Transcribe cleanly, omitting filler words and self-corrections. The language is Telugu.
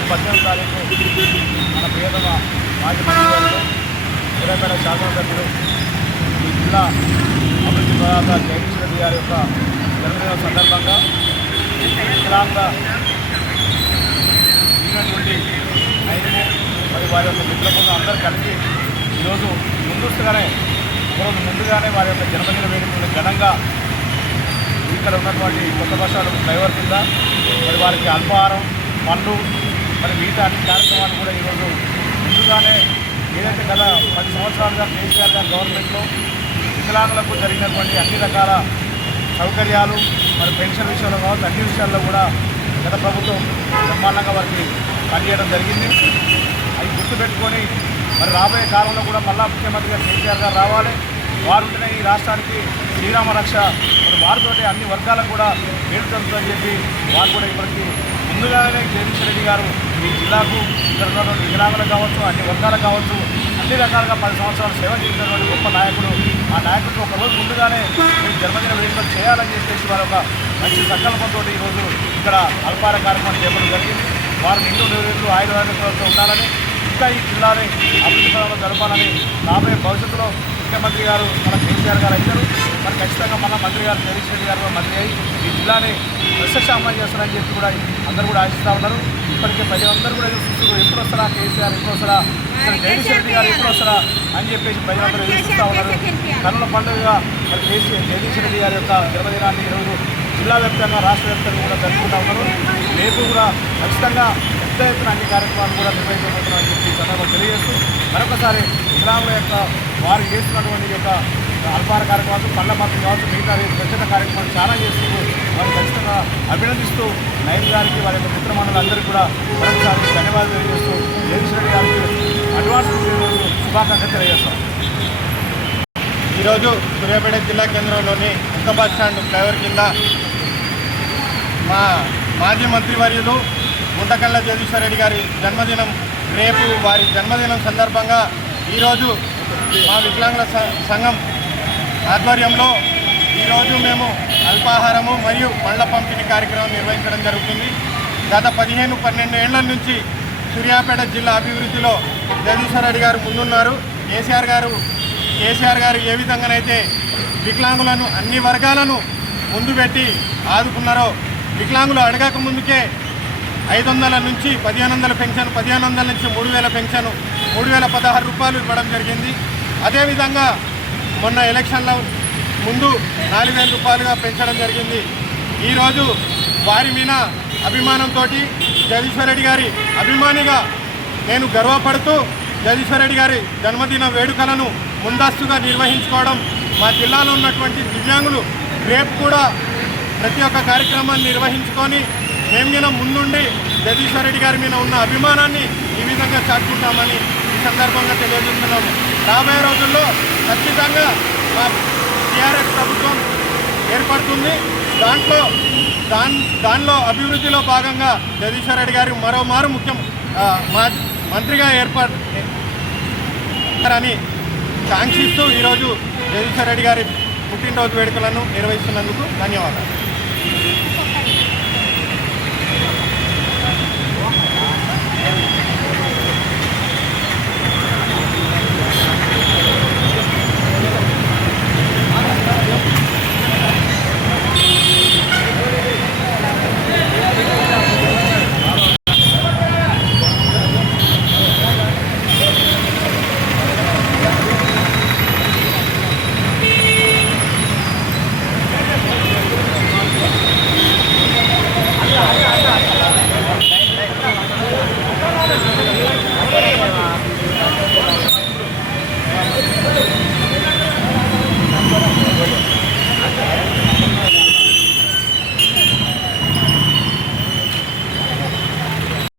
రేపు 18వ తారీఖు మన ప్రియతమ మాజీ మంత్రి సూర్యాపేట శాసనసభ్యులు ఈ జిల్లా అభివృద్ధి ప్రదాత జగదీష్ రెడ్డి గారి యొక్క జన్మదినం సందర్భంగా వికలాంగ యూనియన్ నుండి నైరుతి మరి వారి యొక్క మిత్రులను అందరూ కలిసి ఈరోజు ఒకరోజు ముందుగానే వారి యొక్క జన్మదిన వేడుకలను ఘనంగా ఇక్కడ ఉన్నటువంటి కొత్త బస్టాండ్ డ్రైవర్ కింద మరి వారికి అల్పాహారం పండ్లు మరి మిగతా అన్ని కార్యక్రమాలు కూడా ఈరోజు ముందుగానే ఏదైతే గత 10 సంవత్సరాలుగా కేసీఆర్ గారి గవర్నమెంట్లో వికలాంగులకు జరిగినటువంటి అన్ని రకాల సౌకర్యాలు మరి పెన్షన్ విషయంలో కావచ్చు అన్ని విషయాల్లో కూడా గత ప్రభుత్వం బ్రహ్మాండంగా వారికి పనిచేయడం జరిగింది. అవి గుర్తుపెట్టుకొని మరి రాబోయే కాలంలో కూడా మళ్ళా ముఖ్యమంత్రిగా కేసీఆర్ గారు రావాలి. వారు ఉంటేనే ఈ రాష్ట్రానికి శ్రీరామ రక్ష. మరి వారితోటి అన్ని వర్గాలకు కూడా మేలు జరుగుతుందని చెప్పి వారు కూడా ఇప్పటికీ ముందుగానే జగదీష్ రెడ్డి గారు ఈ జిల్లాకు ఇక్కడ ఉన్నటువంటి వికలాంగులకు కావచ్చు అన్ని వర్గాలకు కావచ్చు అన్ని రకాలుగా 10 సంవత్సరాలు సేవ చేసినటువంటి గొప్ప నాయకుడు. ఆ నాయకుడికి ఒకరోజు ముందుగానే జన్మదిన వేడుకలు చేయాలని చెప్పేసి వారు ఒక మంచి సంకల్పంతో ఈరోజు ఇక్కడ అల్పాహార కార్యక్రమం చేపట్టడం జరిగింది. వారు నిండు నిరులు ఆయుర్వేదంతో ఉండాలని ఇంకా ఈ జిల్లాని అభివృద్ధి పరంలో జరపాలని రాబోయే భవిష్యత్తులో ముఖ్యమంత్రి గారు మన కేసీఆర్ గారు అయినారు. మరి ఖచ్చితంగా మన మంత్రి గారు జగదీష్ రెడ్డి గారు మంత్రి అయ్యి ఈ జిల్లాని ప్రత్యక్షామం చేస్తారని చెప్పి కూడా అందరూ కూడా ఆశిస్తూ ఉన్నారు. ఇప్పటికే ప్రజలందరూ కూడా ఎప్పుడు వస్తారా కేసీఆర్ ఎప్పుడు వస్తారా ఇక్కడ జగదీష్ రెడ్డి గారు ఎప్పుడు వస్తారా అని చెప్పేసి ప్రజలందరూ ఎదురుస్తూ ఉన్నారు. కన్నుల పండుగగా మరి జగదీష్ రెడ్డి గారి యొక్క జన్మదినాన్ని ఈరోజు జిల్లా వ్యాప్తంగా రాష్ట్ర వ్యాప్తంగా కూడా జరుపుకుంటూ ఉన్నారు. రేపు కూడా ఖచ్చితంగా పెద్ద ఎత్తున అన్ని కార్యక్రమాలు కూడా నిర్వహించబోతున్నారని చెప్పి సందర్భంగా తెలియజేస్తూ మరొకసారి వికలాంగుల యొక్క వారు చేస్తున్నటువంటి యొక్క అల్పాహార కార్యక్రమాలు పళ్ళ పంపిణీ కావచ్చు మిగతా స్వచ్ఛత కార్యక్రమాలు చాలా చేస్తూ వారు ఖచ్చితంగా అభినందిస్తూ నైన్ గారికి వారి యొక్క మిత్రమండలందరికీ కూడా మరొకసారి ధన్యవాదాలు తెలియజేస్తూ జగదీష్ రెడ్డి గారికి అడ్వాన్స్ శుభాకాంక్షలు తెలియజేస్తాం. ఈరోజు సూర్యాపేట జిల్లా కేంద్రంలోని కొత్త బస్టాండ్ ఫ్లైఓవర్ కింద మా మాజీ మంత్రివర్యులు గుంటకళ్ళ జగదీశ్వర్ రెడ్డి గారి జన్మదినం రేపు. వారి జన్మదినం సందర్భంగా ఈరోజు మా వికలాంగుల సంఘం ఆధ్వర్యంలో ఈరోజు మేము అల్పాహారము మరియు పండ్ల పంపిణీ కార్యక్రమం నిర్వహించడం జరుగుతుంది. గత 12 ఏళ్ల నుంచి సూర్యాపేట జిల్లా అభివృద్ధిలో జగదీశ్వర్ రెడ్డి గారు ముందున్నారు. కేసీఆర్ గారు ఏ విధంగానైతే వికలాంగులను అన్ని వర్గాలను ముందు పెట్టి ఆదుకున్నారో వికలాంగులు అడగక ముందుకే 500 నుంచి 1500 పెన్షన్, 1500 నుంచి 3000 పెన్షన్, 3016 రూపాయలు ఇవ్వడం జరిగింది. అదేవిధంగా మొన్న ఎలక్షన్ల ముందు 4000 రూపాయలుగా పెంచడం జరిగింది. ఈరోజు వారి మీద అభిమానంతో జగదీశ్వర్ రెడ్డి గారి అభిమానిగా నేను గర్వపడుతూ జగదీశ్వర్ రెడ్డి గారి జన్మదిన వేడుకలను ముందస్తుగా నిర్వహించుకోవడం, మా జిల్లాలో ఉన్నటువంటి దివ్యాంగులు రేపు కూడా ప్రతి ఒక్క కార్యక్రమాన్ని నిర్వహించుకొని మేము మీద ముందుండి జగదీశ్వర్ రెడ్డి గారి మీద ఉన్న అభిమానాన్ని ఈ విధంగా చాటుకుంటామని ఈ సందర్భంగా తెలియజేస్తున్నాము. రాబోయే రోజుల్లో ఖచ్చితంగా మా టీఆర్ఎస్ ప్రభుత్వం ఏర్పడుతుంది. దానిలో అభివృద్ధిలో భాగంగా జగదీశ్వర్ రెడ్డి గారు మరోమారు మంత్రిగా ఏర్పడని కాంక్షిస్తూ ఈరోజు జగదీశ్వర్ రెడ్డి గారి పుట్టినరోజు వేడుకలను నిర్వహిస్తున్నందుకు ధన్యవాదాలు.